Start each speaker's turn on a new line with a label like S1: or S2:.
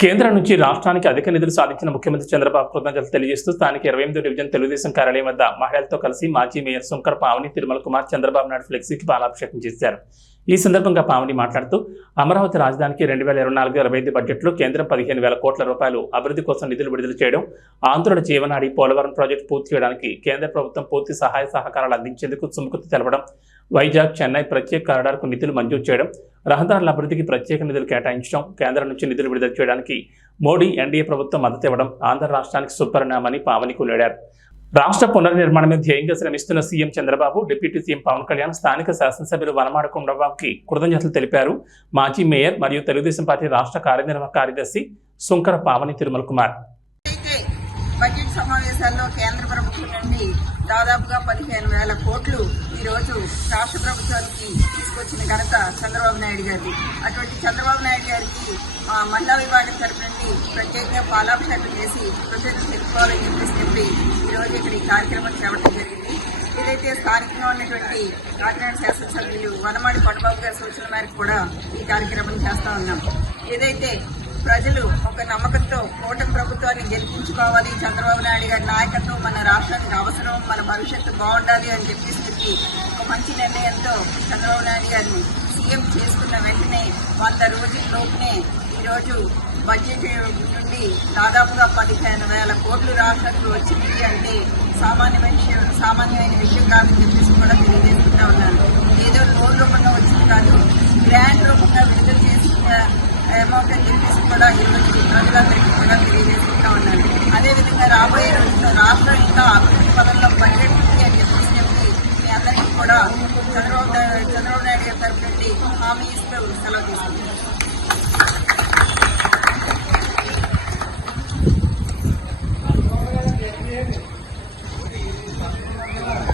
S1: కేంద్రం నుంచి రాష్ట్రానికి అధిక నిధులు సాధించిన ముఖ్యమంత్రి చంద్రబాబు కృతజ్ఞతలు తెలియజేస్తూ స్థానిక ఇరవై ఎనిమిది డివిజన్ తెలుగుదేశం కార్యాలయం వద్ద మహిళలతో కలిసి మాజీ మేయర్ శంకర్ పావని తిరుమల కుమార్ చంద్రబాబు నాయుడు ఫ్లెక్సీకి పాలాభిషేకం చేశారు. ఈ సందర్భంగా పావని మాట్లాడుతూ అమరావతి రాజధానికి రెండు వేల ఇరవై నాలుగు ఇరవై ఐదు బడ్జెట్లో కేంద్రం పదిహేను వేల కోట్ల రూపాయలు అభివృద్ధి కోసం నిధులు విడుదల చేయడం ఆంధ్రుల జీవనాడి పోలవరం ప్రాజెక్టు పూర్తి చేయడానికి కేంద్ర ప్రభుత్వం పూర్తి సహాయ సహకారాలు అందించేందుకు సుముఖత తెలపడం వైజాగ్ చెన్నై ప్రత్యేక కారిడార్కు నిధులు మంజూరు చేయడం రహదారుల అభివృద్ధికి ప్రత్యేక నిధులు కేటాయించడం కేంద్రం నుంచి నిధులు విడుదల చేయడానికి మోడీ ఎన్డీఏ ప్రభుత్వం మద్దతు ఇవ్వడం ఆంధ్ర రాష్ట్రానికి సుపరిణామని పావని కొనియాడారు. రాష్ట్ర పునర్నిర్మాణమే ధ్యేయంగా శ్రమిస్తున్న CM Chandrababu deputy CM Pavan Kalyan స్థానిక శాసనసభ్యులు వనమాడ కుండబాబుకి కృతజ్ఞతలు తెలిపారు. మాజీ మేయర్ మరియు తెలుగుదేశం పార్టీ రాష్ట్ర కార్యనిర్వాహక కార్యదర్శి సుంకర పావని తిరుమల కుమార్.
S2: బడ్జెట్ సమావేశాల్లో కేంద్ర ప్రభుత్వం నుండి దాదాపుగా పదిహేను వేల కోట్లు ఈరోజు రాష్ట్ర ప్రభుత్వానికి తీసుకొచ్చిన ఘనత చంద్రబాబు నాయుడు గారి అటువంటి చంద్రబాబు నాయుడు గారికి ఆ, మహిళా విభాగం తరపు నుండి ప్రత్యేకంగా పాలాభిషేకం చేసి ప్రజలు తెలుసుకోవాలని చెప్పేసి చెప్పి ఈ రోజు ఇక్కడ ఈ కార్యక్రమం చేపట్టడం జరిగింది. ఏదైతే స్థానికంగా ఉన్నటువంటి కాకినాడ శాసనసభ్యులు వనమాడి కొండబాబు గారి సూచన మేరకు కూడా ఈ కార్యక్రమం చేస్తా ఉన్నాం. ఏదైతే ప్రజలు ఒక నమ్మకంతో కూటమి ప్రభుత్వాన్ని గెలిపించుకోవాలి. చంద్రబాబు నాయుడు గారి నాయకత్వం మన రాష్ట్రానికి అవసరం మన భవిష్యత్తు బాగుండాలి అని చెప్పేసి ఒక మంచి నిర్ణయంతో చంద్రబాబు నాయుడు గారిని సీఎం చేసుకున్న వెంటనే వంద రోజుల్లోపునే ఈరోజు బడ్జెట్ నుండి దాదాపుగా పదిహేను వేల కోట్లు రాష్ట్రానికి వచ్చింది అంటే సామాన్యమైన విషయం సామాన్యమైన విషయం కాదని చెప్పేసి కూడా తెలియజేసుకుంటా ఉన్నాను. ఏదో లోన్ రూపంగా వచ్చింది కాదు గ్రాండ్ రూపంగా విడుదల చేసుకున్న అమౌంట్ కూడా ఈరోజు ప్రజలందరికీ కూడా తెలియజేసుకుంటా ఉన్నాను అదేవిధంగా రాబోయే రోజుల్లో రాష్ట్రం ఇంకా అభివృద్ధి పదంలో పరిగెడుతుంది అని చెప్పేసి చెప్పి మీ అందరికీ కూడా చంద్రబాబు చంద్రబాబు నాయుడు గారి తరఫు నుండి హామీ ఇస్తూ సెలవు తీసుకుంటున్నాను